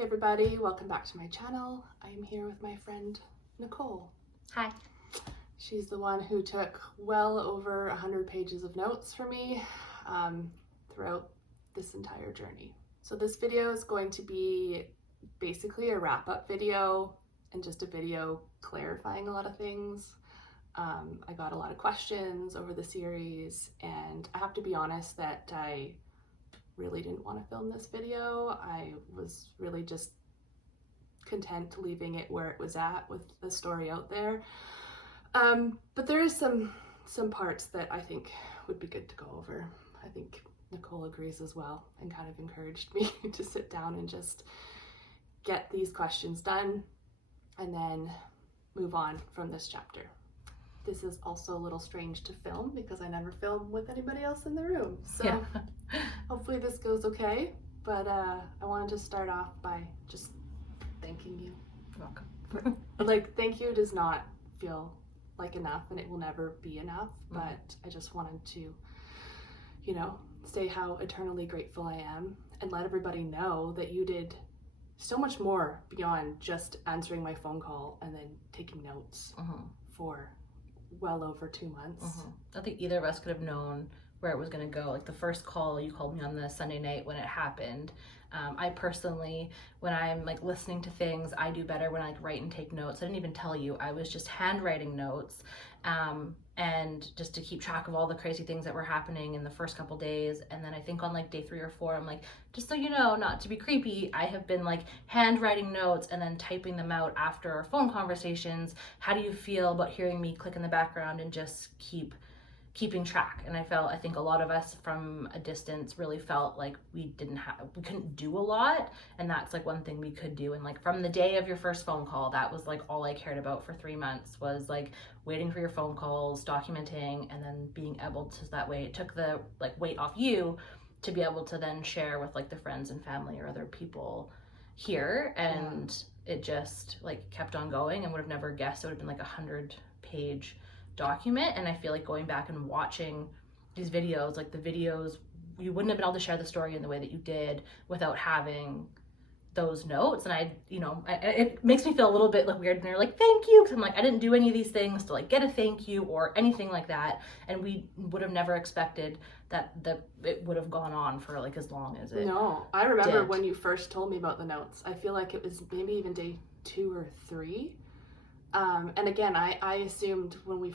Hey everybody, welcome back to my channel. I am here with my friend Nicole. Hi. She's the one who took well over 100 pages of notes for me throughout this entire journey. So this video is going to be basically a wrap-up video and just a video clarifying a lot of things. I got a lot of questions over the series, and I have to be honest that I really didn't want to film this video. I was really just content leaving it where it was at with the story out there. But there is some parts that I think would be good to go over. I think Nicole agrees as well and kind of encouraged me to sit down and just get these questions done and then move on from this chapter. This is also a little strange to film because I never film with anybody else in the room. So yeah. Hopefully this goes okay. But I wanted to start off by just thanking you. You're welcome. Like, thank you does not feel like enough, and it will never be enough. Mm-hmm. But I just wanted to, say how eternally grateful I am and let everybody know that you did so much more beyond just answering my phone call and then taking notes for well over 2 months. I don't think either of us could have known where it was going to go. Like the first call you called me on the Sunday night when it happened. I personally, when I'm like listening to things, I do better when I write and take notes. I didn't even tell you. I was just handwriting notes, and just to keep track of all the crazy things that were happening in the first couple days. And then I think on like day 3 or 4, I'm like, just so you know, not to be creepy, I have been like handwriting notes and then typing them out after our phone conversations. How do you feel about hearing me click in the background and just keeping track? And I think a lot of us from a distance really felt like we couldn't do a lot, and that's like one thing we could do. And like from the day of your first phone call, that was like all I cared about for 3 months, was like waiting for your phone calls, documenting, and then being able to, that way it took the like weight off you to be able to then share with like the friends and family or other people here. And it just like kept on going, and would have never guessed it would have been like 100-page document. And I feel like going back and watching these videos, like the videos, you wouldn't have been able to share the story in the way that you did without having those notes. And it makes me feel a little bit like weird, and they're like, thank you, because I'm like, I didn't do any of these things to like get a thank you or anything like that. And we would have never expected that it would have gone on for like as long as it No, I remember did. when you first told me about the notes. I feel like it was maybe even day 2 or 3. And again, I assumed when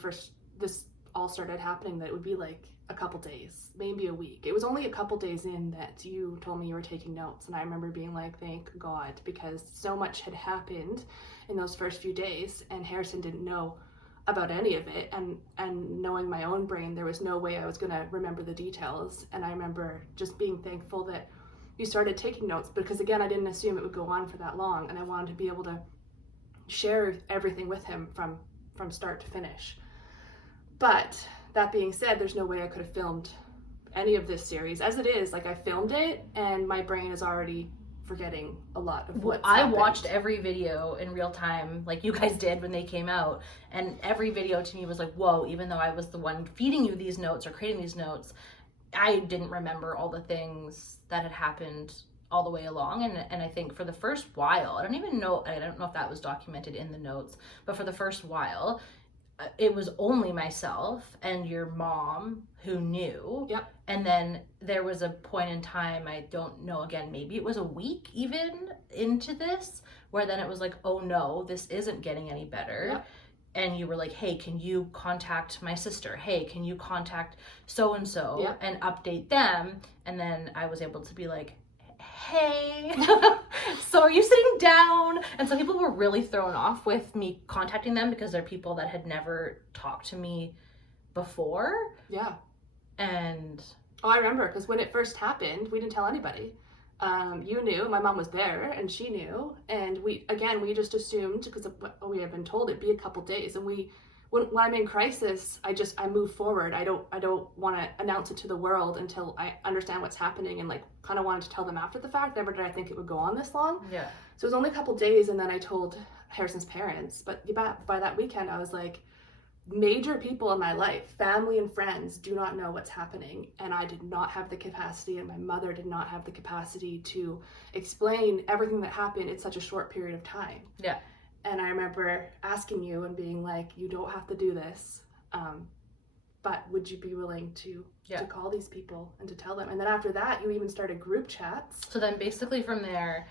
this all started happening that it would be like a couple days, maybe a week. It was only a couple days in that you told me you were taking notes. And I remember being like, thank God, because so much had happened in those first few days, and Harrison didn't know about any of it. And knowing my own brain, there was no way I was going to remember the details. And I remember just being thankful that you started taking notes, because again, I didn't assume it would go on for that long. And I wanted to be able to share everything with him from start to finish. But that being said, there's no way I could have filmed any of this series. As it is, like I filmed it and my brain is already forgetting a lot of what's happened. I watched every video in real time like you guys did when they came out, and every video to me was like, whoa, even though I was the one feeding you these notes or creating these notes, I didn't remember all the things that had happened all the way along. And I think for the first while, I don't know if that was documented in the notes, but for the first while, it was only myself and your mom who knew. Yep. And then there was a point in time, I don't know, again, maybe it was a week even into this, where then it was like, oh no, this isn't getting any better. Yep. And you were like, hey, can you contact my sister? Hey, can you contact so-and-so Yep. and update them? And then I was able to be like, hey, so are you sitting down? And some people were really thrown off with me contacting them because they're people that had never talked to me before. Yeah. And I remember, because when it first happened, we didn't tell anybody. You knew, my mom was there, and she knew, and we just assumed, because we had been told it'd be a couple days, and when I'm in crisis, I move forward. I don't want to announce it to the world until I understand what's happening, and like kind of wanted to tell them after the fact. Never did I think it would go on this long. yeah. So it was only a couple days, and then I told Harrison's parents. But by that weekend, I was like, major people in my life, family and friends, do not know what's happening. And I did not have the capacity, and my mother did not have the capacity to explain everything that happened in such a short period of time. Yeah. And I remember asking you and being like, you don't have to do this, but would you be willing to call these people and to tell them? And then after that, you even started group chats. So then basically from there,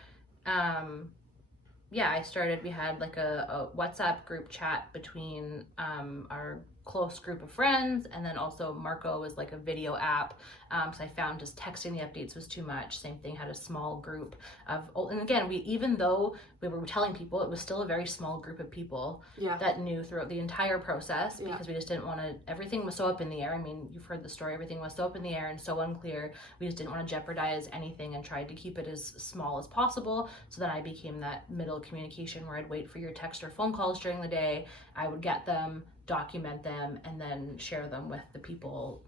we had like a WhatsApp group chat between our close group of friends, and then also Marco was like a video app, because I found just texting the updates was too much. Same thing, had a small group of, and again, even though we were telling people, it was still a very small group of people that knew throughout the entire process, because we just didn't want to, everything was so up in the air. I mean, you've heard the story, everything was so up in the air and so unclear. We just didn't want to jeopardize anything and tried to keep it as small as possible. So then I became that middle communication where I'd wait for your text or phone calls during the day. I would get them, document them, and then share them with the people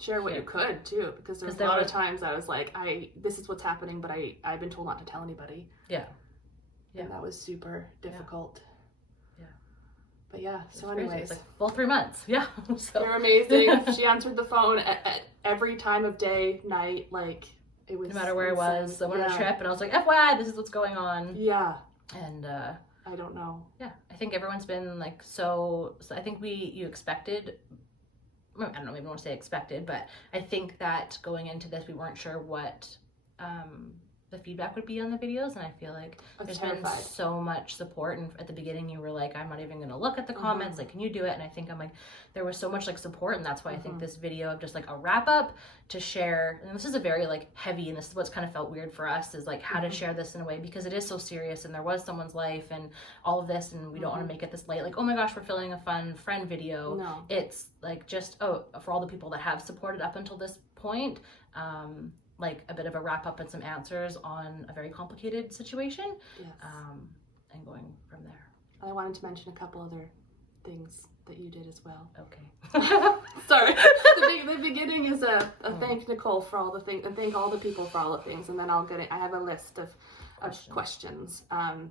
share what you could too, because there's a lot of times I was like, this is what's happening, but I've been told not to tell anybody. And that was super difficult. But so anyways, it's like full 3 months. So you're amazing. She answered the phone at every time of day, night, like it was no matter where insane. I was. I went on a trip and I was like, FYI, this is what's going on. And I don't know. I think everyone's been like so I think you expected, I don't know, maybe I don't want to say expected, but I think that going into this, we weren't sure what the feedback would be on the videos, and I feel like there's been so much support. And at the beginning you were like, I'm not even gonna look at the comments, like, can you do it? And I think I'm like, there was so much like support, and that's why I think this video of just like a wrap up to share, and this is a very like heavy, and this is what's kind of felt weird for us, is like how to share this in a way, because it is so serious and there was someone's life and all of this, and we don't want to make it this light, like, oh my gosh, we're filming a fun friend video. No. It's like just for all the people that have supported up until this point, like a bit of a wrap up and some answers on a very complicated situation, and going from there. I wanted to mention a couple other things that you did as well. Okay. Sorry. The beginning is a thank Nicole for all the things, and thank all the people for all the things, and then I'll get it. I have a list of questions.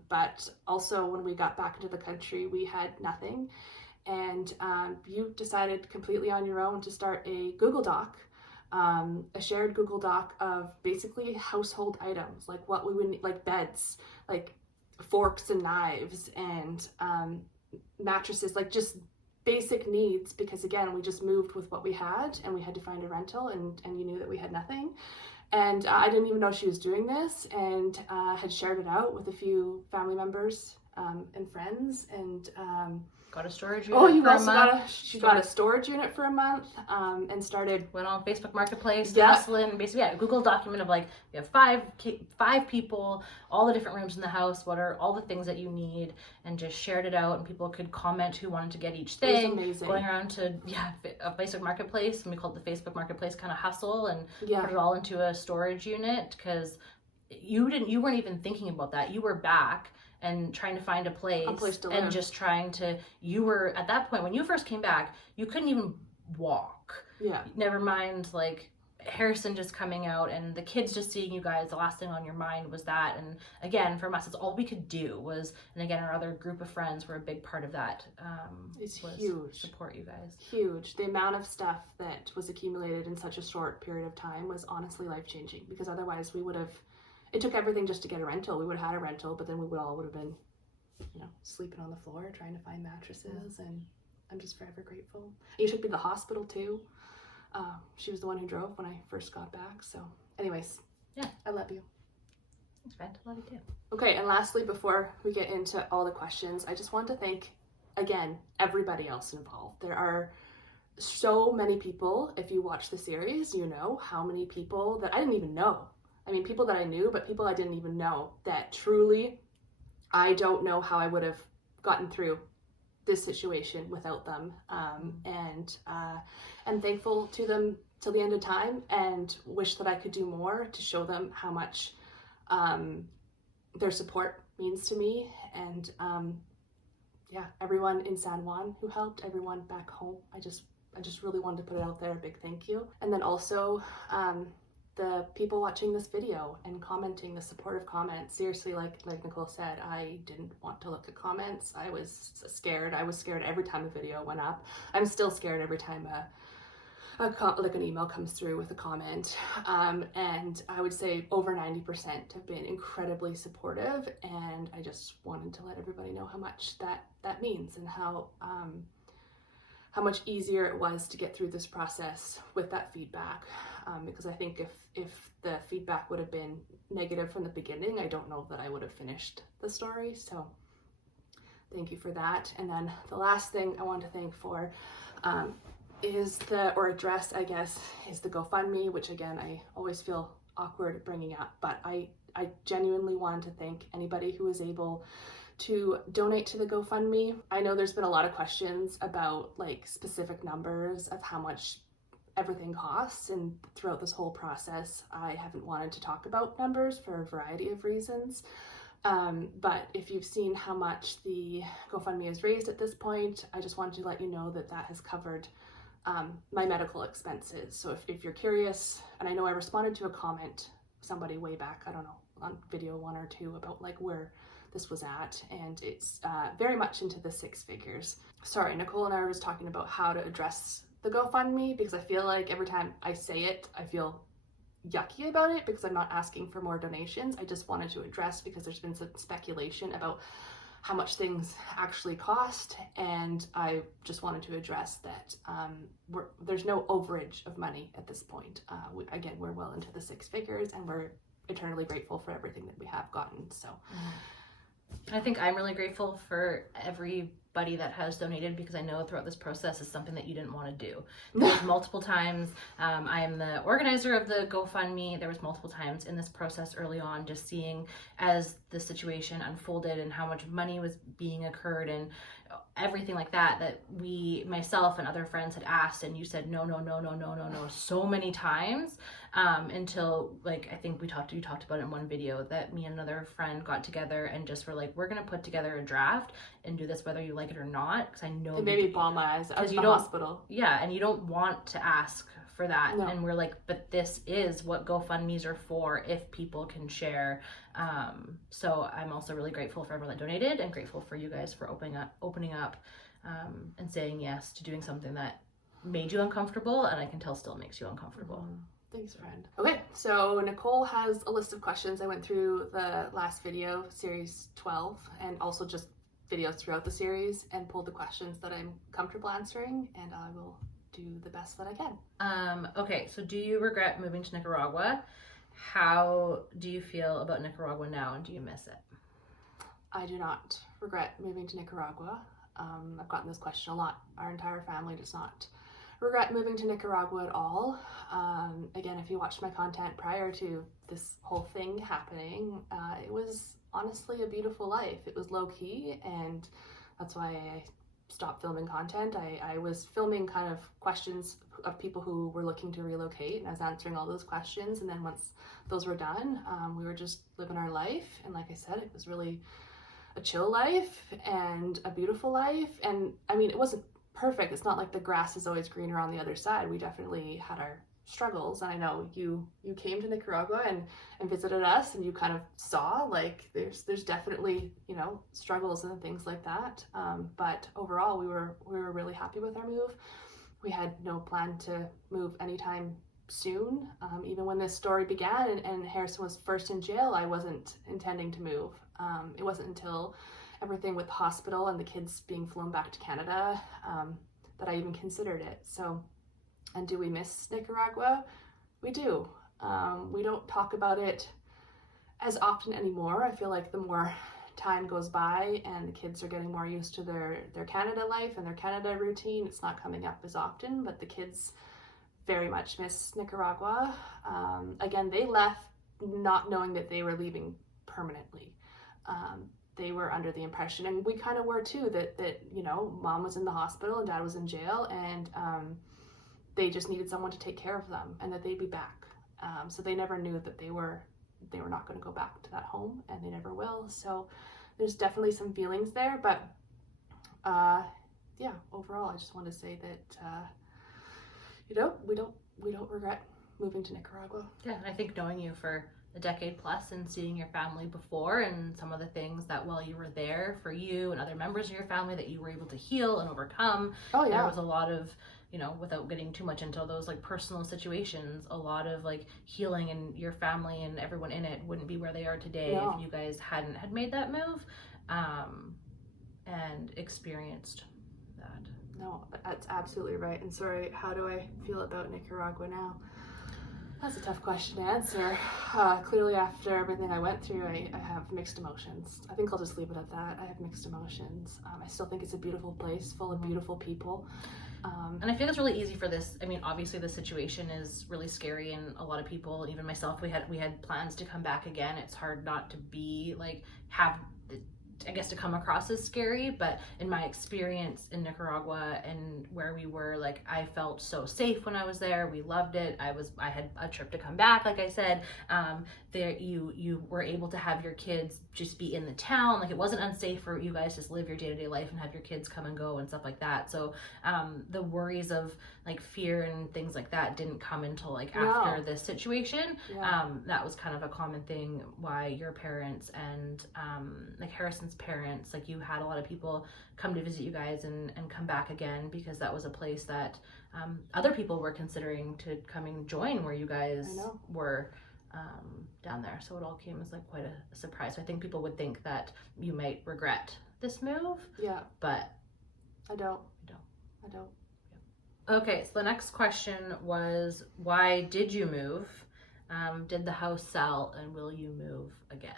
But also when we got back into the country, we had nothing, and you decided completely on your own to start a Google Doc. A shared Google Doc of basically household items, like what we would need, like beds, like forks and knives, and mattresses, like just basic needs, because again, we just moved with what we had and we had to find a rental, and you knew that we had nothing. And I didn't even know she was doing this, and had shared it out with a few family members and friends, and got a storage unit for a month. She got a storage unit for a month, and went on Facebook Marketplace, hustling, basically, Google document of like, we have five people, all the different rooms in the house, what are all the things that you need, and just shared it out, and people could comment who wanted to get each thing. It was amazing. Going around to a Facebook Marketplace, and we called it the Facebook Marketplace kind of hustle, and put it all into a storage unit, because you weren't even thinking about that. You were back and trying to find a place to and live. just trying to, you were at that point when you first came back, you couldn't even walk. Never mind like Harrison just coming out and the kids just seeing you guys. The last thing on your mind was that. And again, from us, it's all we could do was, and again, our other group of friends were a big part of that. It's huge. Support you guys. Huge. The amount of stuff that was accumulated in such a short period of time was honestly life-changing, because otherwise we would have, it took everything just to get a rental. We would have had a rental, but then we would have been, sleeping on the floor trying to find mattresses, and I'm just forever grateful. And you took me to the hospital too. She was the one who drove when I first got back. So anyways, I love you. Thanks, friend. I love you too. Okay, and lastly, before we get into all the questions, I just want to thank, again, everybody else involved. There are so many people. If you watch the series, you know how many people that I didn't even know. I mean, people that I knew, but people I didn't even know, that truly, I don't know how I would have gotten through this situation without them. And I'm thankful to them till the end of time, and wish that I could do more to show them how much their support means to me. And everyone in San Juan who helped, everyone back home, I just really wanted to put it out there, a big thank you. And then also, the people watching this video and commenting, the supportive comments. Seriously, like Nicole said, I didn't want to look at comments. I was scared. I was scared every time a video went up. I'm still scared every time like an email comes through with a comment. And I would say over 90% have been incredibly supportive, and I just wanted to let everybody know how much that means, and how much easier it was to get through this process with that feedback. Because I think if the feedback would have been negative from the beginning, I don't know that I would have finished the story. So thank you for that. And then the last thing I want to thank for address, I guess, is the GoFundMe, which again, I always feel awkward bringing up, but I genuinely wanted to thank anybody who was able to donate to the GoFundMe. I know there's been a lot of questions about like specific numbers of how much everything costs, and throughout this whole process, I haven't wanted to talk about numbers for a variety of reasons. But if you've seen how much the GoFundMe has raised at this point, I just wanted to let you know that has covered my medical expenses. So if you're curious, and I know I responded to a comment, somebody way back, I don't know, on video 1 or 2 about like where this was at, and it's very much into the 6 figures. Sorry, Nicole and I were just talking about how to address the GoFundMe, because I feel like every time I say it, I feel yucky about it because I'm not asking for more donations. I just wanted to address, because there's been some speculation about how much things actually cost, and I just wanted to address that there's no overage of money at this point. Again, we're well into the 6 figures, and we're eternally grateful for everything that we have gotten. So I think I'm really grateful for everybody that has donated, because I know throughout this process is something that you didn't want to do. There was multiple times, I am the organizer of the GoFundMe. There was multiple times in this process early on, just seeing as the situation unfolded and how much money was being incurred and everything like that myself and other friends had asked, and you said no so many times, until like, I think you talked about it in one video, that me and another friend got together and just were like, we're gonna put together a draft and do this whether you like it or not, because I know it made me bawl my eyes out of the hospital. Yeah, and you don't want to ask for that. No. And we're like, but this is what GoFundMes are for, if people can share. So I'm also really grateful for everyone that donated, and grateful for you guys for opening up and saying yes to doing something that made you uncomfortable, and I can tell still makes you uncomfortable. Thanks, friend. Okay, so Nicole has a list of questions. I went through the last video, series 12, and also just videos throughout the series, and pulled the questions that I'm comfortable answering, and I will do the best that I can. Okay, so do you regret moving to Nicaragua? How do you feel about Nicaragua now, and do you miss it? I do not regret moving to Nicaragua. I've gotten this question a lot. Our entire family does not regret moving to Nicaragua at all. Again, if you watched my content prior to this whole thing happening, it was honestly a beautiful life. It was low-key, and that's why I stopped filming content. I was filming kind of questions of people who were looking to relocate, and I was answering all those questions, and then once those were done, we were just living our life. And like I said, it was really a chill life and a beautiful life. And I mean, it wasn't perfect. It's not like the grass is always greener on the other side. We definitely had our struggles, and I know you came to Nicaragua and visited us, and you kind of saw like there's definitely, you know, struggles and things like that, but overall we were really happy with our move. We had no plan to move anytime soon. Even when this story began and Harrison was first in jail, I wasn't intending to move. It wasn't until everything with the hospital and the kids being flown back to Canada that I even considered it. So, and do we miss Nicaragua? We do. We don't talk about it as often anymore. I feel like the more time goes by and the kids are getting more used to their Canada life and their Canada routine, it's not coming up as often, but the kids very much miss Nicaragua. Again, they left not knowing that they were leaving permanently. They were under the impression, and we kind of were too, that you know, mom was in the hospital and dad was in jail, and they just needed someone to take care of them, and that they'd be back. So they never knew that they were not going to go back to that home, and they never will. So there's definitely some feelings there, but yeah, overall, I just want to say that you know, we don't regret moving to Nicaragua. Yeah, I think knowing you for a decade plus and seeing your family before and some of the things that while you were there for you and other members of your family that you were able to heal and overcome. Oh yeah. There was a lot of, without getting too much into those like personal situations, a lot of like healing, and your family and everyone in it wouldn't be where they are today if you guys hadn't had made that move and experienced that. No, that's absolutely right. And sorry, how do I feel about Nicaragua now? That's a tough question to answer. Clearly, after everything I went through, I have mixed emotions. I think I'll just leave it at that. I have mixed emotions. I still think it's a beautiful place full of beautiful people. And I feel it's really easy for this. I mean, obviously the situation is really scary, and a lot of people, even myself, we had plans to come back again. It's hard not to be like, to come across as scary, but in my experience in Nicaragua and where we were, like, I felt so safe when I was there. We loved it. I had a trip to come back, like I said. There you were able to have your kids just be in the town. Like, it wasn't unsafe for you guys to just live your day-to-day life and have your kids come and go and stuff like that. So the worries of like fear and things like that didn't come until like after this situation. That was kind of a common thing why your parents and like Harrison's parents, like, you had a lot of people come to visit you guys and come back again, because that was a place that other people were considering to come and join where you guys were down there. So it all came as like quite a surprise. So I think people would think that you might regret this move. Yeah. But I don't. Okay, so the next question was, why did you move? Did the house sell, and will you move again?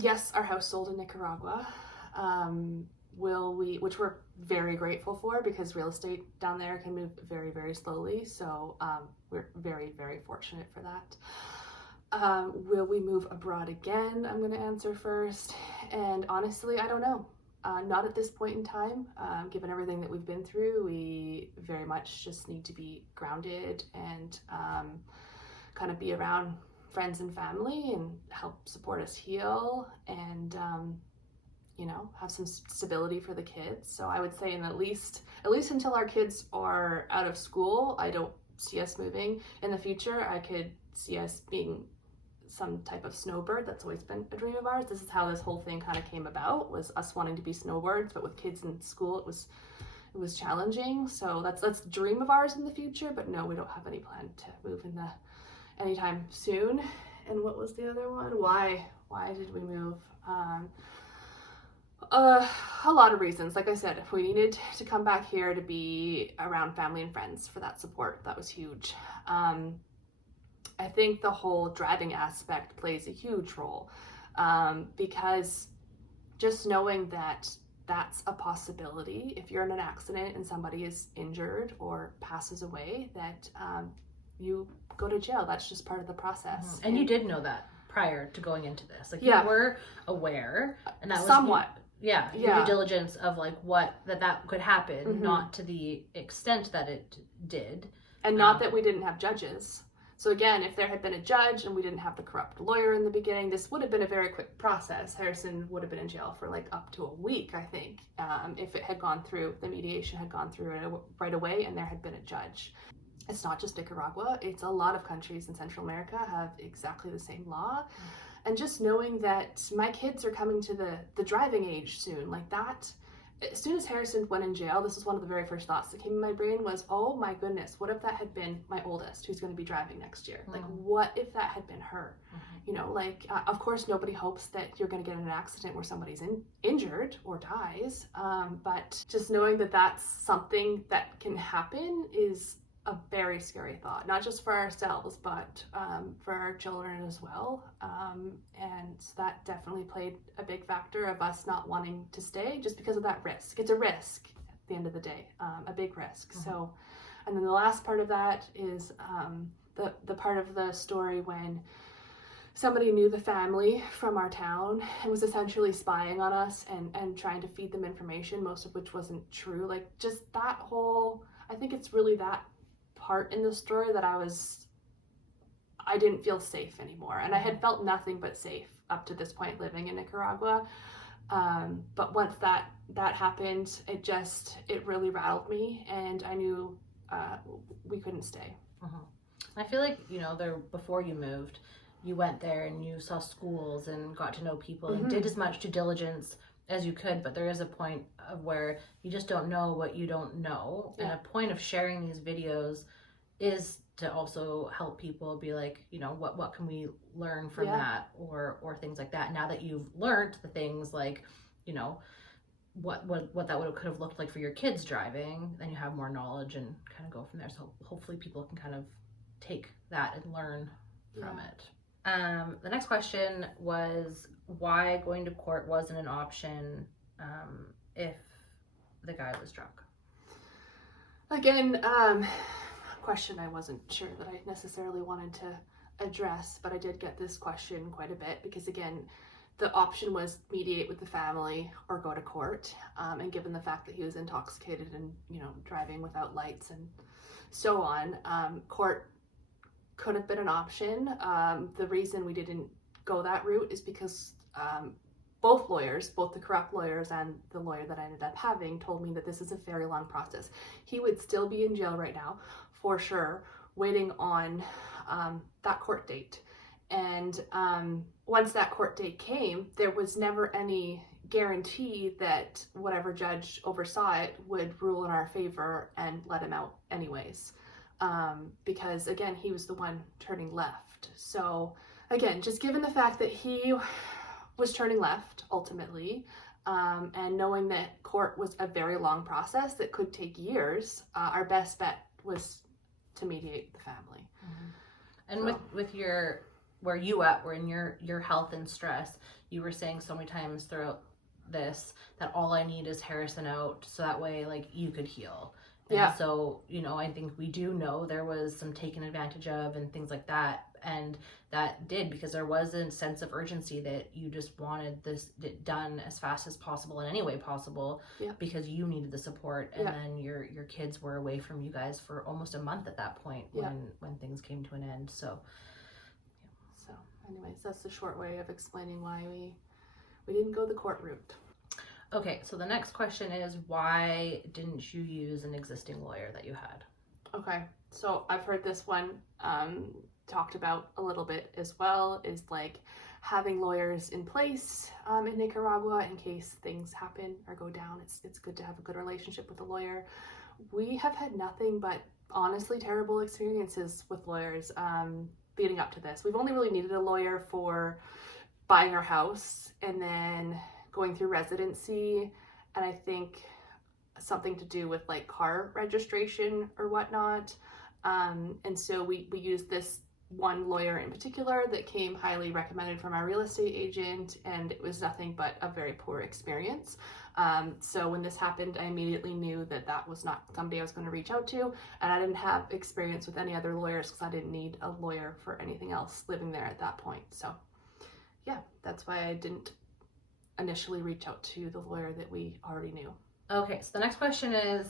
Yes, our house sold in Nicaragua. Which we're very grateful for, because real estate down there can move very, very slowly. So we're very, very fortunate for that. Will we move abroad again? I'm going to answer first. And honestly, I don't know. Not at this point in time. Given everything that we've been through, we very much just need to be grounded and kind of be around friends and family and help support us heal and have some stability for the kids. So I would say at least until our kids are out of school, I don't see us moving. In the future, I could see us being some type of snowbird. That's always been a dream of ours. This is how this whole thing kind of came about, was us wanting to be snowbirds, but with kids in school, it was challenging. So that's a dream of ours in the future, but no, we don't have any plan to move anytime soon. And what was the other one? Why did we move? A lot of reasons. Like I said, if we needed to come back here to be around family and friends for that support, that was huge. I think the whole driving aspect plays a huge role, because just knowing that that's a possibility. If you're in an accident and somebody is injured or passes away, that you go to jail. That's just part of the process. And you did know that prior to going into this. Like, you were aware, and that was somewhat. Your due diligence of like what that could happen, not to the extent that it did. And not that we didn't have judges. So again, if there had been a judge and we didn't have the corrupt lawyer in the beginning, this would have been a very quick process. Harrison would have been in jail for like up to a week, I think, if it had gone through, the mediation had gone through right away and there had been a judge. It's not just Nicaragua, it's a lot of countries in Central America have exactly the same law. And just knowing that my kids are coming to the driving age soon, like that, as soon as Harrison went in jail, this was one of the very first thoughts that came in my brain was, oh my goodness, what if that had been my oldest who's going to be driving next year? Like, what if that had been her? Of course, nobody hopes that you're going to get in an accident where somebody's injured or dies. But just knowing that that's something that can happen is a very scary thought, not just for ourselves, but for our children as well. And that definitely played a big factor of us not wanting to stay just because of that risk. It's a risk at the end of the day, a big risk. So, and then the last part of that is the part of the story when somebody knew the family from our town and was essentially spying on us and trying to feed them information, most of which wasn't true. Like, just that whole, I think it's really that part in the story that I didn't feel safe anymore, and I had felt nothing but safe up to this point living in Nicaragua, but once that happened, it really rattled me, and I knew we couldn't stay. I feel like, you know, there before you moved, you went there and you saw schools and got to know people and did as much due diligence as you could, but there is a point of where you just don't know what you don't know. And a point of sharing these videos is to also help people be like, you know, what can we learn from that, or things like that. Now that you've learned the things like, you know, what that could have looked like for your kids driving, then you have more knowledge and kind of go from there. So hopefully people can kind of take that and learn from it. The next question was why going to court wasn't an option if the guy was drunk. Again, a question I wasn't sure that I necessarily wanted to address, but I did get this question quite a bit because, again, the option was mediate with the family or go to court. And given the fact that he was intoxicated and, you know, driving without lights and so on, court could have been an option. The reason we didn't go that route is because both lawyers, both the corrupt lawyers and the lawyer that I ended up having, told me that this is a very long process. He would still be in jail right now, for sure, waiting on that court date. And once that court date came, there was never any guarantee that whatever judge oversaw it would rule in our favor and let him out anyways. Because again, he was the one turning left. So again, just given the fact that he was turning left ultimately, and knowing that court was a very long process that could take years, our best bet was to mediate the family. And so, with your where you at were in your health and stress, you were saying so many times throughout this that all I need is Harrison out so that way like you could heal. And so, you know, I think we do know there was some taken advantage of and things like that. And that did, because there was a sense of urgency that you just wanted this done as fast as possible in any way possible, because you needed the support. And then your kids were away from you guys for almost a month at that point when things came to an end. So anyways, that's the short way of explaining why we didn't go the court route. Okay, so the next question is, why didn't you use an existing lawyer that you had? Okay, so I've heard this one talked about a little bit as well, is like having lawyers in place in Nicaragua in case things happen or go down. It's good to have a good relationship with a lawyer. We have had nothing but honestly terrible experiences with lawyers leading up to this. We've only really needed a lawyer for buying our house and then going through residency, and I think something to do with like car registration or whatnot. And so we used this one lawyer in particular that came highly recommended from our real estate agent, and it was nothing but a very poor experience. So when this happened, I immediately knew that was not somebody I was going to reach out to, and I didn't have experience with any other lawyers because I didn't need a lawyer for anything else living there at that point. So yeah, that's why I didn't initially reach out to the lawyer that we already knew. Okay, so the next question is,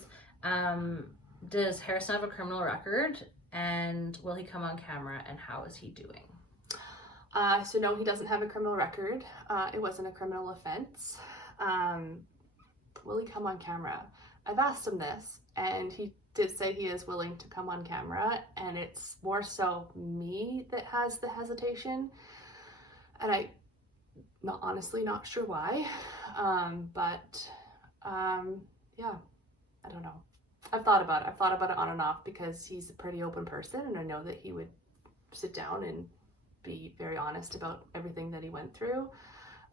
does Harrison have a criminal record, and will he come on camera, and how is he doing? So no, he doesn't have a criminal record. It wasn't a criminal offense. Will he come on camera? I've asked him this, and he did say he is willing to come on camera, and it's more so me that has the hesitation, and I'm honestly not sure why, but yeah, I don't know. I've thought about it on and off because he's a pretty open person, and I know that he would sit down and be very honest about everything that he went through.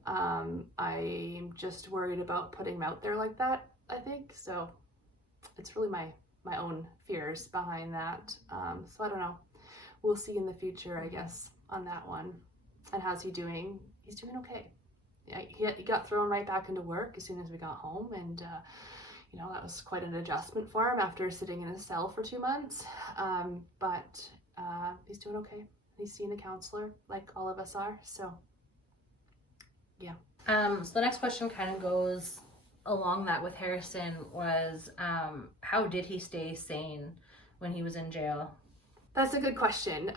I'm just worried about putting him out there like that, I think. So it's really my own fears behind that. So I don't know. We'll see in the future, I guess, on that one. And how's he doing? He's doing okay. Yeah, he got thrown right back into work as soon as we got home, and you know, that was quite an adjustment for him after sitting in a cell for 2 months. But he's doing okay. He's seeing a counselor like all of us are. So yeah. So the next question kind of goes along that with Harrison was, how did he stay sane when he was in jail? That's a good question.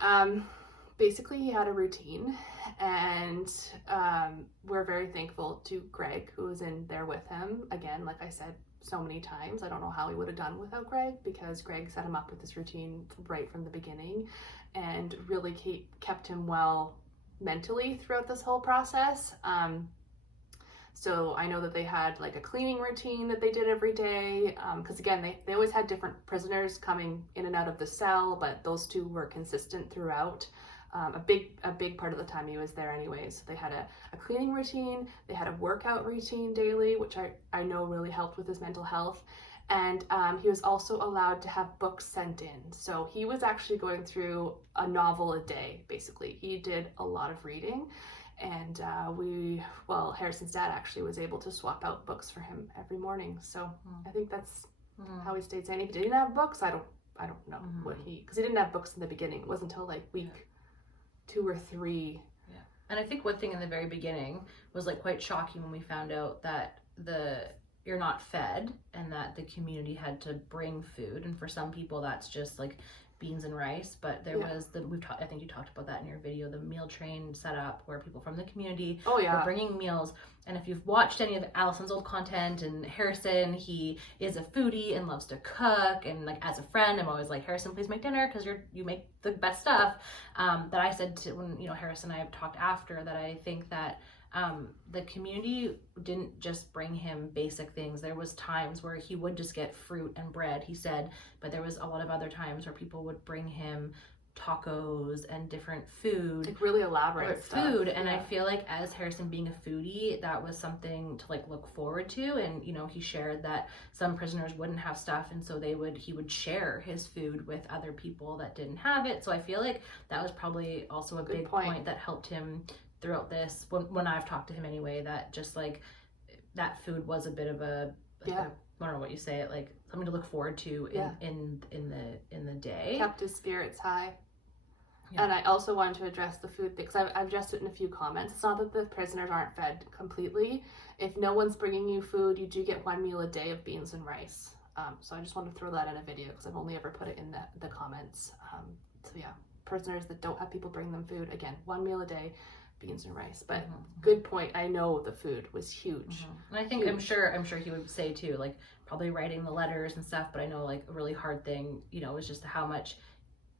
Basically, he had a routine, and we're very thankful to Greg, who was in there with him. Again, like I said so many times, I don't know how he would have done without Greg, because Greg set him up with this routine right from the beginning and really kept him well mentally throughout this whole process. So I know that they had like a cleaning routine that they did every day, because again, they always had different prisoners coming in and out of the cell, but those two were consistent throughout. A big part of the time he was there anyways. So they had a cleaning routine, they had a workout routine daily, which I know really helped with his mental health. And he was also allowed to have books sent in. So he was actually going through a novel a day, basically. He did a lot of reading. And Harrison's dad actually was able to swap out books for him every morning. So I think that's how he stayed sane. If he didn't have books, I don't know because he didn't have books in the beginning. It wasn't until like week 2 or 3. Yeah. And I think one thing in the very beginning was like quite shocking when we found out that you're not fed and that the community had to bring food. And for some people that's just like beans and rice, but there was I think you talked about that in your video, the meal train set up where people from the community were bringing meals. And if you've watched any of Allison's old content, and Harrison, he is a foodie and loves to cook, and like as a friend I'm always like, Harrison, please make dinner because you make the best stuff. That I said to when Harrison and I have talked after that, I think that the community didn't just bring him basic things. There was times where he would just get fruit and bread, he said, but there was a lot of other times where people would bring him tacos and different food, like really elaborate food. And I feel like as Harrison being a foodie, that was something to like look forward to. And he shared that some prisoners wouldn't have stuff, and so he would share his food with other people that didn't have it. So I feel like that was probably also a big point that helped him throughout this, when I've talked to him anyway, that just like that food was a bit of a I don't know what you say it, like something to look forward to in the day. Kept his spirits high. And I also wanted to address the food thing, because I've addressed it in a few comments. It's not that the prisoners aren't fed completely. If no one's bringing you food, you do get 1 meal a day of beans and rice. So I just want to throw that in a video because I've only ever put it in the comments. So yeah, prisoners that don't have people bring them food, again, 1 meal a day, beans and rice. But good point. I know the food was huge. And I think I'm sure he would say too, like probably writing the letters and stuff, but I know like a really hard thing, was just how much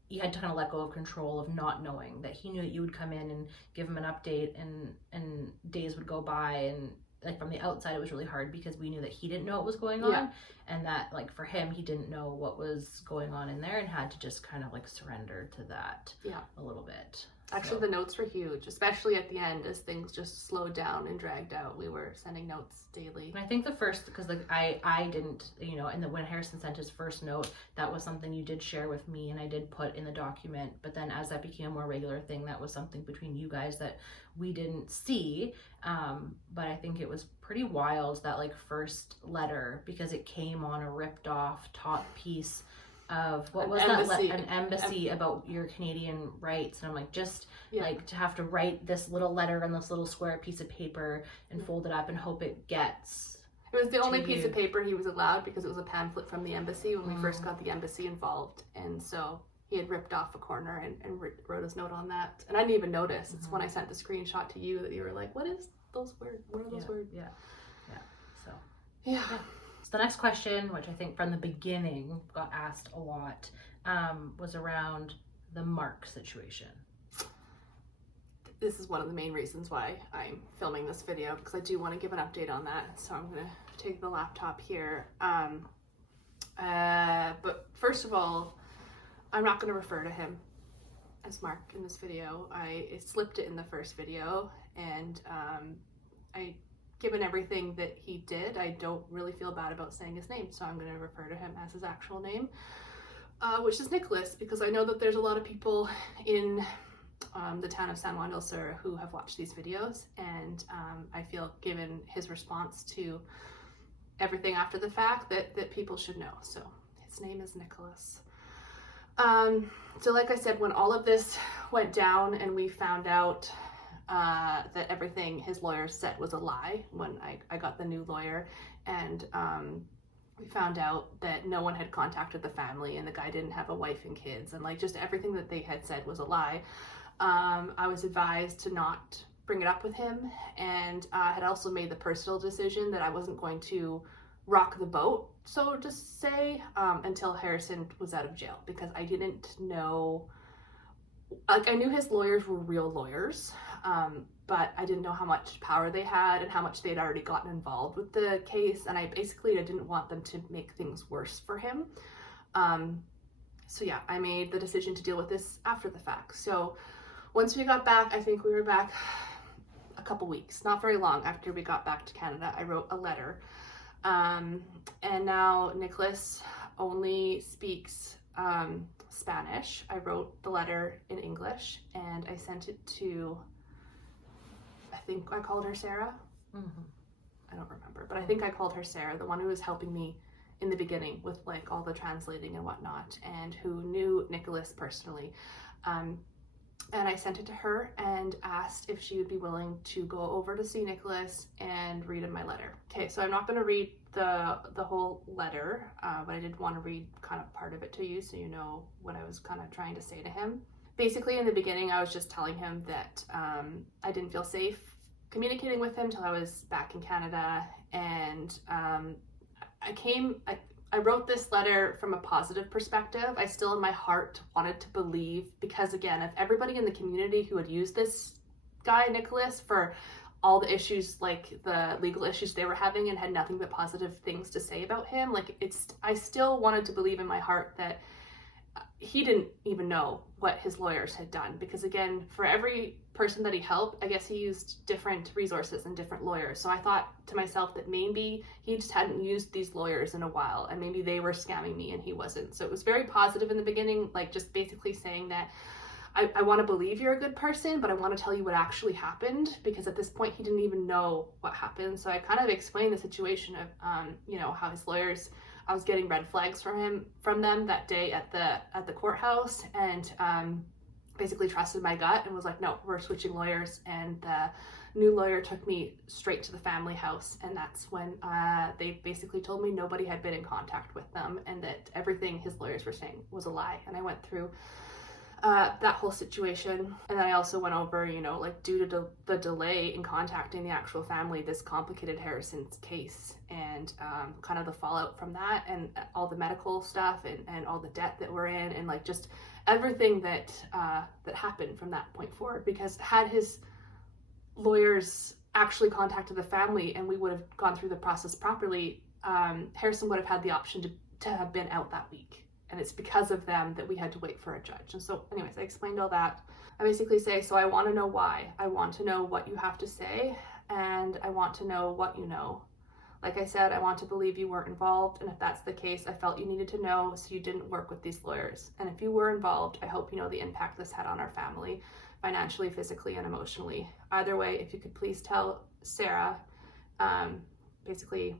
you had to kind of let go of control of not knowing, that he knew that you would come in and give him an update, and days would go by, and like from the outside it was really hard because we knew that he didn't know what was going on, and that like for him he didn't know what was going on in there and had to just kind of like surrender to that a little bit. Actually, the notes were huge, especially at the end as things just slowed down and dragged out. We were sending notes daily. And I think the first, because like I didn't, and when Harrison sent his first note, that was something you did share with me and I did put in the document. But then as that became a more regular thing, that was something between you guys that we didn't see. But I think it was pretty wild, that like first letter, because it came on a ripped off top piece of an embassy about your Canadian rights. And I'm like, just like to have to write this little letter on this little square piece of paper and fold it up and hope it gets. It was the only piece of paper he was allowed because it was a pamphlet from the embassy when we first got the embassy involved. And so he had ripped off a corner and wrote his note on that. And I didn't even notice. It's when I sent the screenshot to you that you were like, what is those words? What are those words? So the next question, which I think from the beginning got asked a lot, was around the Mark situation. This is one of the main reasons why I'm filming this video, because I do want to give an update on that. So I'm going to take the laptop here. But first of all, I'm not going to refer to him as Mark in this video. I slipped it in the first video, and given everything that he did, I don't really feel bad about saying his name, so I'm going to refer to him as his actual name, which is Nicholas, because I know that there's a lot of people in the town of San Juan del Sur who have watched these videos, and I feel, given his response to everything after the fact, that people should know. So his name is Nicholas. So like I said, when all of this went down and we found out that everything his lawyer said was a lie, when I got the new lawyer, and we found out that no one had contacted the family and the guy didn't have a wife and kids, and like just everything that they had said was a lie, I was advised to not bring it up with him, and had also made the personal decision that I wasn't going to rock the boat, so to say, until Harrison was out of jail, because I didn't know, like, I knew his lawyers were real lawyers, but I didn't know how much power they had and how much they'd already gotten involved with the case, and I didn't want them to make things worse for him. So yeah, I made the decision to deal with this after the fact. So once we got back, I think we were back a couple weeks, not very long after we got back to Canada, I wrote a letter. And now Nicholas only speaks Spanish. I wrote the letter in English, and I sent it to, I think I called her Sarah. I don't remember, but I think I called her Sarah, the one who was helping me in the beginning with like all the translating and whatnot, and who knew Nicholas personally. And I sent it to her and asked if she would be willing to go over to see Nicholas and read him my letter. Okay, so I'm not going to read the whole letter, but I did want to read kind of part of it to you so you know what I was kind of trying to say to him. Basically, in the beginning, I was just telling him that I didn't feel safe communicating with him till I was back in Canada, and I wrote this letter from a positive perspective. I still in my heart wanted to believe, because again, if everybody in the community who had used this guy, Nicholas, for all the issues, like the legal issues they were having, and had nothing but positive things to say about him, like I still wanted to believe in my heart that he didn't even know what his lawyers had done, because again, for every person that he helped, I guess he used different resources and different lawyers. So I thought to myself that maybe he just hadn't used these lawyers in a while, and maybe they were scamming me and he wasn't. So it was very positive in the beginning, like just basically saying that I want to believe you're a good person, but I want to tell you what actually happened, because at this point he didn't even know what happened. So I kind of explained the situation of how his lawyers, I was getting red flags from them that day at the courthouse, and basically trusted my gut and was like, no, we're switching lawyers. And the new lawyer took me straight to the family house, and that's when they basically told me nobody had been in contact with them, and that everything his lawyers were saying was a lie. And I went through that whole situation, and then I also went over, like, due to the delay in contacting the actual family, this complicated Harrison's case, and kind of the fallout from that, and all the medical stuff, and all the debt that we're in, and like just everything that happened from that point forward. Because had his lawyers actually contacted the family and we would have gone through the process properly, Harrison would have had the option to have been out that week. And it's because of them that we had to wait for a judge. And so anyways, I explained all that. I basically say, so I want to know why. I want to know what you have to say, and I want to know what you know. Like I said, I want to believe you weren't involved, and if that's the case, I felt you needed to know so you didn't work with these lawyers. And if you were involved, I hope you know the impact this had on our family, financially, physically, and emotionally. Either way, if you could please tell Sarah, basically,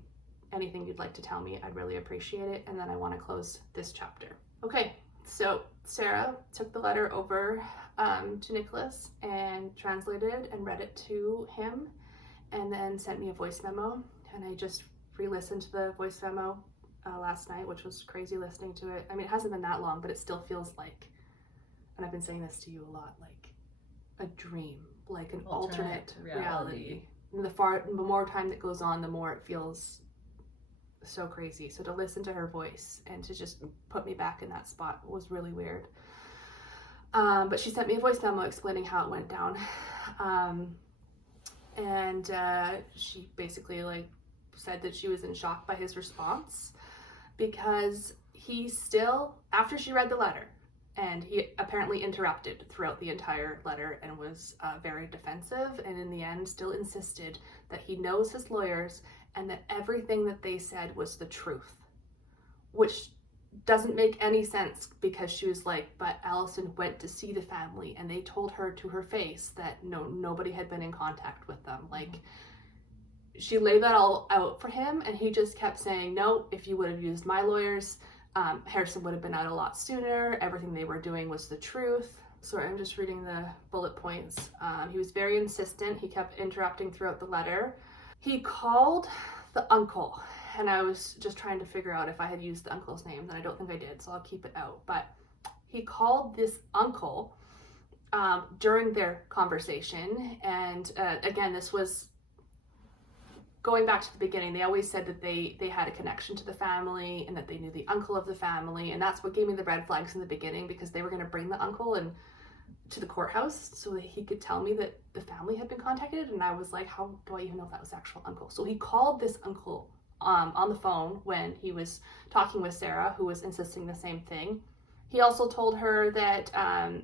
anything you'd like to tell me, I'd really appreciate it. And then I want to close this chapter. Okay, so Sarah took the letter over to Nicholas and translated and read it to him, and then sent me a voice memo. And I just re-listened to the voice memo last night, which was crazy listening to it. I mean, it hasn't been that long, but it still feels like, and I've been saying this to you a lot, like a dream, like an alternate reality. And the more time that goes on, the more it feels so crazy. So to listen to her voice and to just put me back in that spot was really weird. But she sent me a voice memo explaining how it went down. And she basically said that she was in shock by his response, because he still, after she read the letter, and he apparently interrupted throughout the entire letter and was very defensive, and in the end still insisted that he knows his lawyers and that everything that they said was the truth, which doesn't make any sense, because she was like, but Allison went to see the family and they told her to her face that nobody had been in contact with them. Like, she laid that all out for him, and he just kept saying, no, if you would have used my lawyers, Harrison would have been out a lot sooner. Everything they were doing was the truth. Sorry, I'm just reading the bullet points. He was very insistent. He kept interrupting throughout the letter. He called the uncle, and I was just trying to figure out if I had used the uncle's name, and I don't think I did, so I'll keep it out. But he called this uncle during their conversation. And again, this was going back to the beginning. They always said that they had a connection to the family and that they knew the uncle of the family, and that's what gave me the red flags in the beginning, because they were going to bring the uncle and to the courthouse so that he could tell me that the family had been contacted. And I was like, how do I even know if that was the actual uncle? So he called this uncle on the phone when he was talking with Sarah, who was insisting the same thing. He also told her that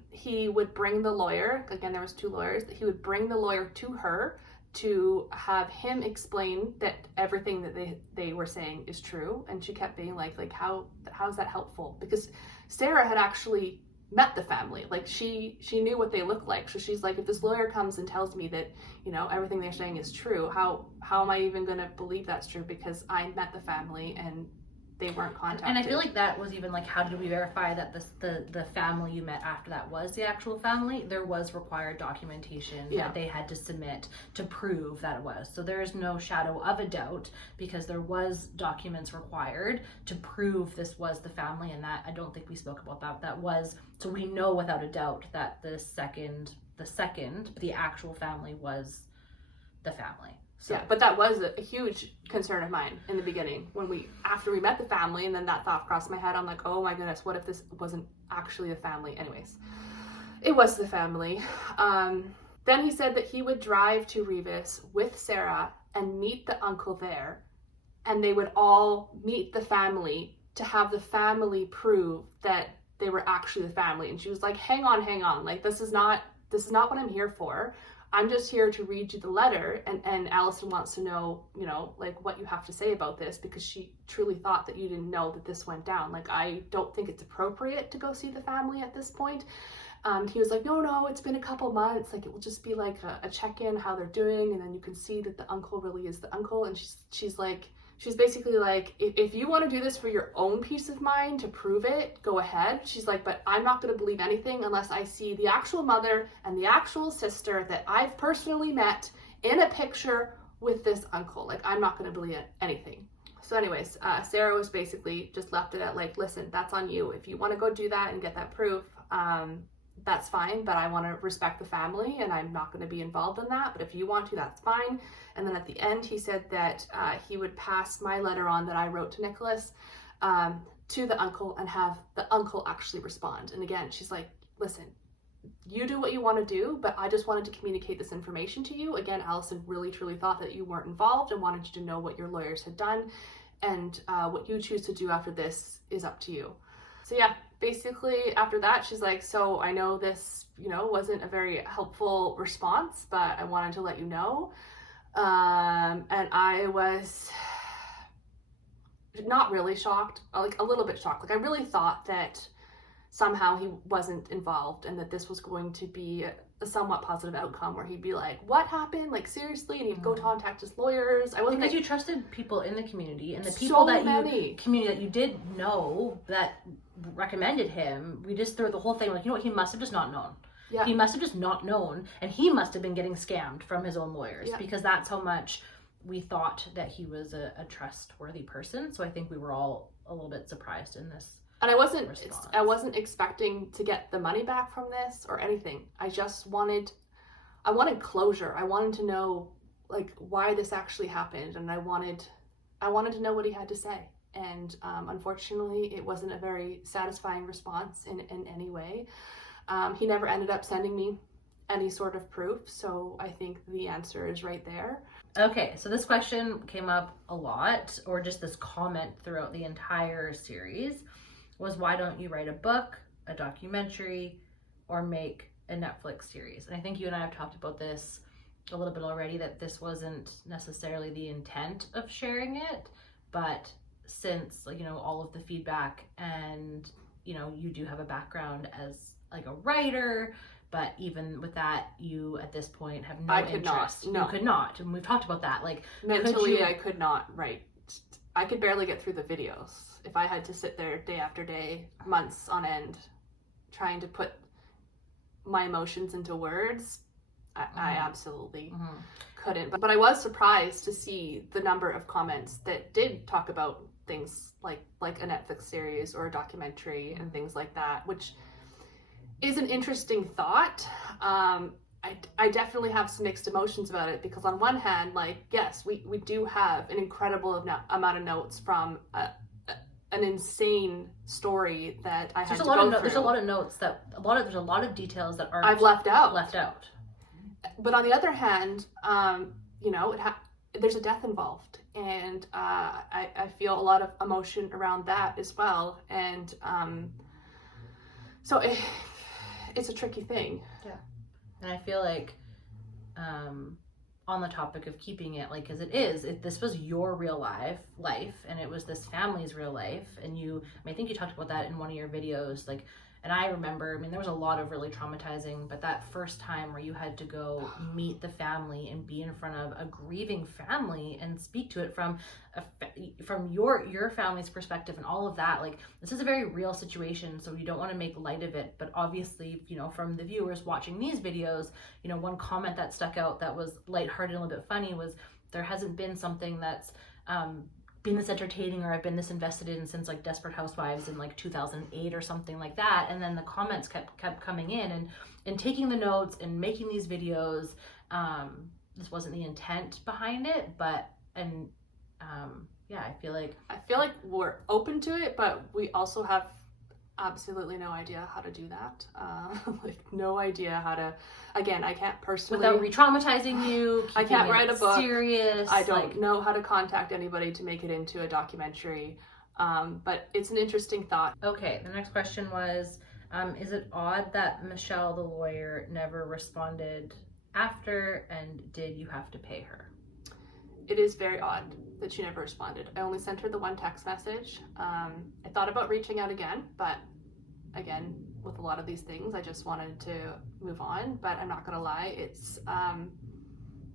he would bring the lawyer, again there was 2 lawyers, that he would bring the lawyer to her to have him explain that everything that they were saying is true. And she kept being like how is that helpful? Because Sarah had actually met the family, like she knew what they looked like. So she's like, if this lawyer comes and tells me that, you know, everything they're saying is true, how am I even going to believe that's true? Because I met the family and they weren't contacted. And I feel like that was even like, how did we verify that the family you met after that was the actual family? There was required documentation that they had to submit to prove that it was. So there is no shadow of a doubt, because there was documents required to prove this was the family. And that, I don't think we spoke about that. That was, so we know without a doubt that the actual family was the family. So. Yeah, but that was a huge concern of mine in the beginning after we met the family, and then that thought crossed my head. I'm like, oh my goodness, what if this wasn't actually the family? Anyways, it was the family. Then he said that he would drive to Revis with Sarah and meet the uncle there, and they would all meet the family to have the family prove that they were actually the family. And she was like, hang on, like this is not what I'm here for. I'm just here to read you the letter, and Allison wants to know, you know, like what you have to say about this, because she truly thought that you didn't know that this went down. Like, I don't think it's appropriate to go see the family at this point. He was like, no, it's been a couple months. Like, it will just be like a check-in, how they're doing, and then you can see that the uncle really is the uncle. And she's basically like, if you want to do this for your own peace of mind to prove it, go ahead. She's like, but I'm not going to believe anything unless I see the actual mother and the actual sister that I've personally met in a picture with this uncle. Like, I'm not going to believe anything. So anyways, Sarah was basically just left it at like, listen, that's on you. If you want to go do that and get that proof, that's fine, but I want to respect the family and I'm not going to be involved in that. But if you want to, that's fine. And then at the end, he said that he would pass my letter on that I wrote to Nicholas to the uncle and have the uncle actually respond. And again, she's like, listen, you do what you want to do, but I just wanted to communicate this information to you. Again, Allison really truly thought that you weren't involved and wanted you to know what your lawyers had done, and what you choose to do after this is up to you. So yeah, basically after that, she's like, so I know this, you know, wasn't a very helpful response, but I wanted to let you know. And I was not really shocked, like a little bit shocked. Like, I really thought that somehow he wasn't involved and that this was going to be a somewhat positive outcome where he'd be like, what happened? Like, seriously? And he'd go contact his lawyers. I wasn't, because you trusted people in the community, and the people community that you did know that recommended him. We just threw the whole thing like, you know what, he must have just not known. Yeah. He must have just not known, and he must have been getting scammed from his own lawyers, because that's how much we thought that he was a trustworthy person. So I think we were all a little bit surprised in this. And I wasn't expecting to get the money back from this or anything. I wanted closure. I wanted to know like why this actually happened, and I wanted to know what he had to say. And unfortunately, it wasn't a very satisfying response in any way. He never ended up sending me any sort of proof, so I think the answer is right there. Okay, so this question came up a lot, or just this comment throughout the entire series, was why don't you write a book, a documentary, or make a Netflix series? And I think you and I have talked about this a little bit already, that this wasn't necessarily the intent of sharing it, but since, like, you know, all of the feedback, and, you know, you do have a background as like a writer, but even with that, you at this point have no interest. No. You could not, and we've talked about that. Like, mentally, I could not write. I could barely get through the videos if I had to sit there day after day, months on end, trying to put my emotions into words. I absolutely couldn't. But I was surprised to see the number of comments that did talk about things like a Netflix series or a documentary and things like that, which is an interesting thought. I definitely have some mixed emotions about it, because on one hand, like, yes, we do have an incredible amount of notes from an insane story that I had to go through. There's a lot of notes that there's a lot of details that aren't I've left out. But on the other hand, you know, there's a death involved, and I feel a lot of emotion around that as well, and so it's a tricky thing. Yeah. And I feel like, on the topic of keeping it, like, because this was your real life, and it was this family's real life, and I think you talked about that in one of your videos, like, and I remember, there was a lot of really traumatizing, but that first time where you had to go meet the family and be in front of a grieving family and speak to it from your family's perspective and all of that, like, this is a very real situation, so you don't want to make light of it. But obviously, you know, from the viewers watching these videos, you know, one comment that stuck out that was lighthearted and a little bit funny was, there hasn't been something that's been this entertaining, or I've been this invested in since like Desperate Housewives in like 2008 or something like that. And then the comments kept coming in, and taking the notes and making these videos. This wasn't the intent behind it, but yeah, I feel like we're open to it, but we also have absolutely no idea how to do that. Like, no idea how to. Again, I can't personally, without re-traumatizing you. I can't write a book. Serious. I don't know how to contact anybody to make it into a documentary. But it's an interesting thought. Okay, the next question was, is it odd that Michelle, the lawyer, never responded after, and did you have to pay her? It is very odd that she never responded. I only sent her the one text message. I thought about reaching out again, but again, with a lot of these things, I just wanted to move on. But I'm not gonna lie, it's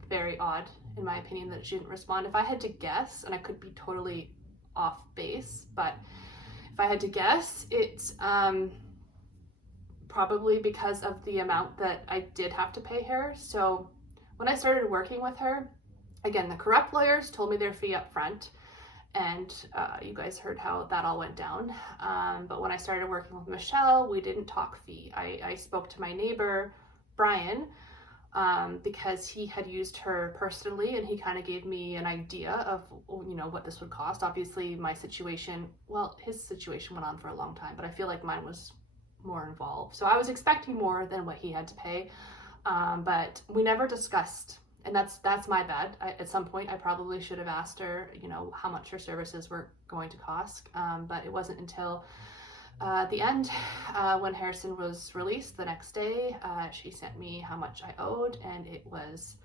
very odd, in my opinion, that she didn't respond. If I had to guess, and I could be totally off base, but if I had to guess, it's probably because of the amount that I did have to pay her. So when I started working with her, again, the corrupt lawyers told me their fee up front, and you guys heard how that all went down. But when I started working with Michelle, we didn't talk fee. I spoke to my neighbor, Brian, because he had used her personally, and he kind of gave me an idea of, you know, what this would cost. Obviously, my situation, well, his situation went on for a long time, but I feel like mine was more involved. So I was expecting more than what he had to pay, but we never discussed. And that's my bad. At some point, I probably should have asked her, you know, how much her services were going to cost. But it wasn't until the end, when Harrison was released the next day, she sent me how much I owed, and it was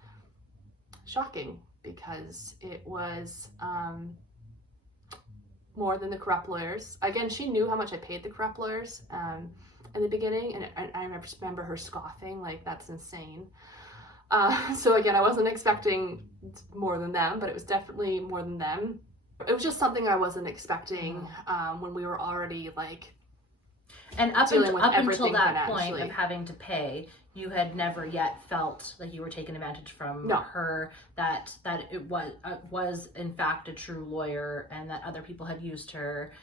shocking, because it was more than the corrupt lawyers. Again, she knew how much I paid the corrupt lawyers in the beginning, and I remember her scoffing, like, that's insane. So again, I wasn't expecting more than them, but it was definitely more than them. It was just something I wasn't expecting when we were already like, and up until that point of having to pay, you had never yet felt like you were taking advantage from her, that it was in fact a true lawyer, and that other people had used her.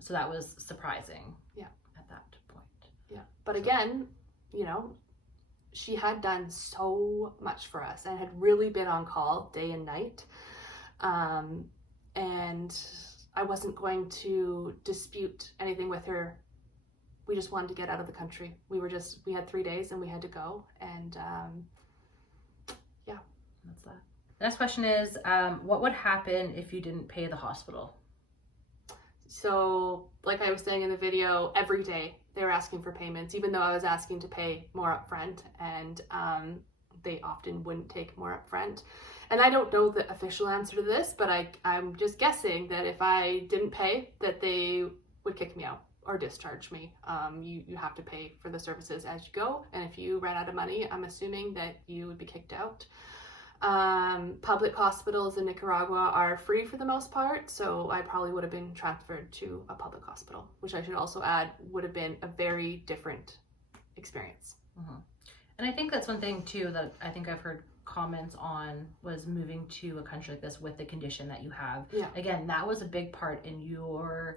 So that was surprising. At that point. But again, you know, she had done so much for us and had really been on call day and night. And I wasn't going to dispute anything with her. We just wanted to get out of the country. We had 3 days and we had to go. And that's that. Next question is, what would happen if you didn't pay the hospital? So, like I was saying in the video, every day they were asking for payments, even though I was asking to pay more upfront, and they often wouldn't take more upfront. And I don't know the official answer to this, but I'm just guessing that if I didn't pay, that they would kick me out or discharge me. You have to pay for the services as you go, and if you ran out of money, I'm assuming that you would be kicked out. Public hospitals in Nicaragua are free for the most part, so I probably would have been transferred to a public hospital, which I should also add would have been a very different experience. And I think that's one thing too that I think I've heard comments on, was moving to a country like this with the condition that you have. Again, that was a big part in your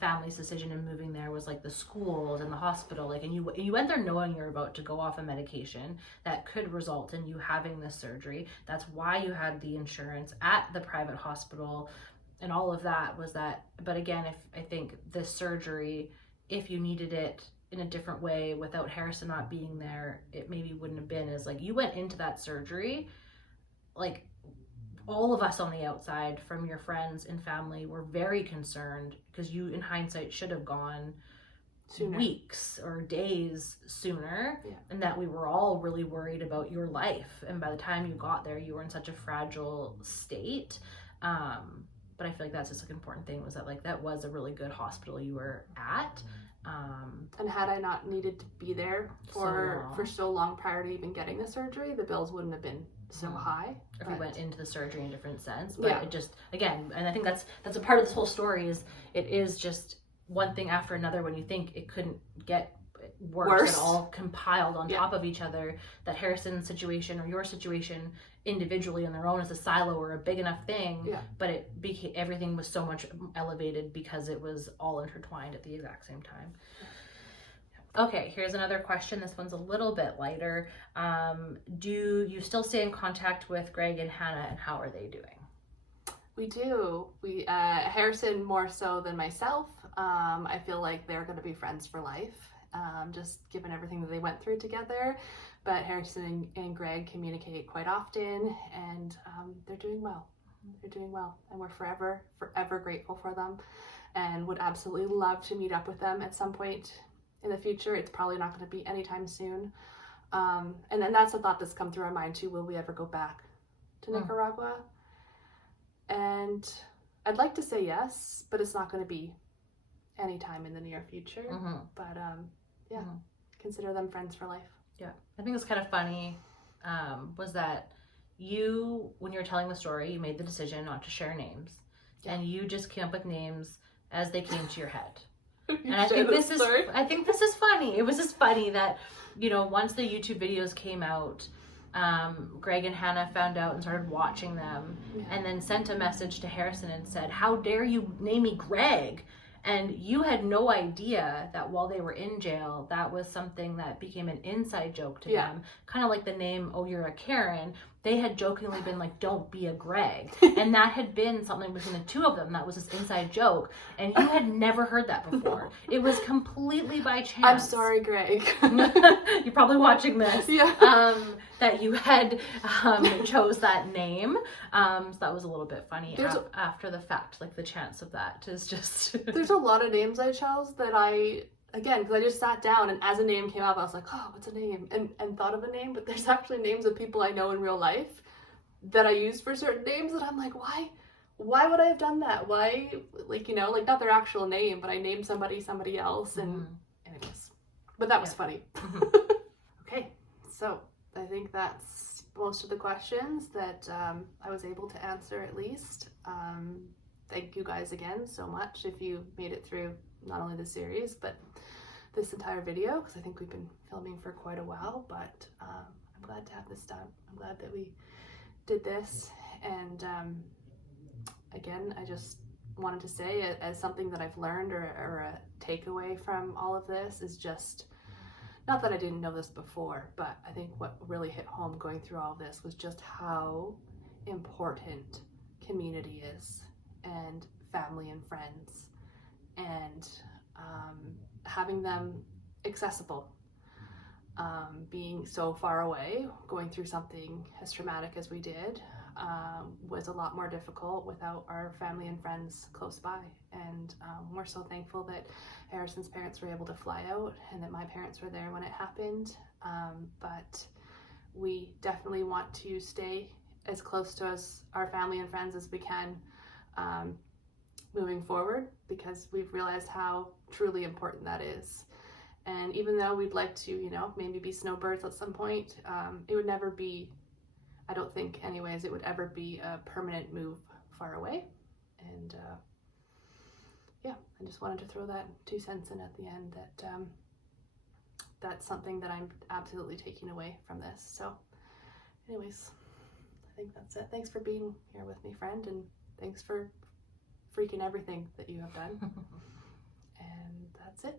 family's decision in moving there was like the schools and the hospital, like, and you went there knowing you're about to go off a medication that could result in you having this surgery. That's why you had the insurance at the private hospital, and all of that was that. But again, if I think this surgery, if you needed it in a different way without Harrison not being there, it maybe wouldn't have been as like, you went into that surgery, like, all of us on the outside, from your friends and family, were very concerned because you, in hindsight, should have gone sooner, weeks or days sooner, and that we were all really worried about your life. And by the time you got there, you were in such a fragile state. But I feel like that's just like an important thing, was that like that was a really good hospital you were at. And had I not needed to be there for so long prior to even getting the surgery, the bills wouldn't have been so high. If we went into the surgery in a different sense. But it just, again, and I think that's a part of this whole story, is it is just one thing after another. When you think it couldn't get worse. It all compiled on top of each other, that Harrison's situation or your situation individually on their own as a silo or a big enough thing, but it became, everything was so much elevated because it was all intertwined at the exact same time. Okay, here's another question. This one's a little bit lighter. Do you still stay in contact with Greg and Hannah, and how are they doing? We do. Harrison more so than myself. I feel like they're going to be friends for life, just given everything that they went through together. But Harrison and Greg communicate quite often, and they're doing well. They're doing well, and we're forever grateful for them, and would absolutely love to meet up with them at some point in the future. It's probably not going to be anytime soon. And then that's a thought that's come through our mind too. Will we ever go back to Nicaragua? And I'd like to say yes, but it's not going to be anytime in the near future. But consider them friends for life. Yeah, I think it's kind of funny, was that you, when you were telling the story, you made the decision not to share names, and you just came up with names as they came to your head. And I think this is funny. It was just funny that, you know, once the YouTube videos came out, Greg and Hannah found out and started watching them, and then sent a message to Harrison and said, "How dare you name me Greg?" And you had no idea that while they were in jail, that was something that became an inside joke to them. Kind of like the name, "Oh, you're a Karen." They had jokingly been like, "Don't be a Greg." And that had been something between the two of them. That was this inside joke. And you had never heard that before. No. It was completely by chance. I'm sorry, Greg. You're probably watching this. That you had chose that name. So that was a little bit funny after the fact. Like, the chance of that is just... There's a lot of names I chose that again, because I just sat down and as a name came up, I was like, oh, what's a name? And thought of a name, but there's actually names of people I know in real life that I use for certain names, and I'm like, why would I have done that? Why, like, you know, like, not their actual name, but I named somebody else, and anyways. But that was funny. Okay, so I think that's most of the questions that I was able to answer, at least. Thank you guys again so much if you made it through not only the series, but this entire video, because I think we've been filming for quite a while, but I'm glad to have this done. I'm glad that we did this, and again, I just wanted to say, as something that I've learned or a takeaway from all of this, is just, not that I didn't know this before, but I think what really hit home going through all of this was just how important community is, and family and friends, and having them accessible. Being so far away, going through something as traumatic as we did, was a lot more difficult without our family and friends close by. And we're so thankful that Harrison's parents were able to fly out, and that my parents were there when it happened. But we definitely want to stay as close to our family and friends as we can moving forward, because we've realized how truly important that is. And even though we'd like to, you know, maybe be snowbirds at some point, it would never be, I don't think anyways, it would ever be a permanent move far away. And I just wanted to throw that 2 cents in at the end, that that's something that I'm absolutely taking away from this. So anyways, I think that's it. Thanks for being here with me, friend, and thanks for freaking everything that you have done. And that's it.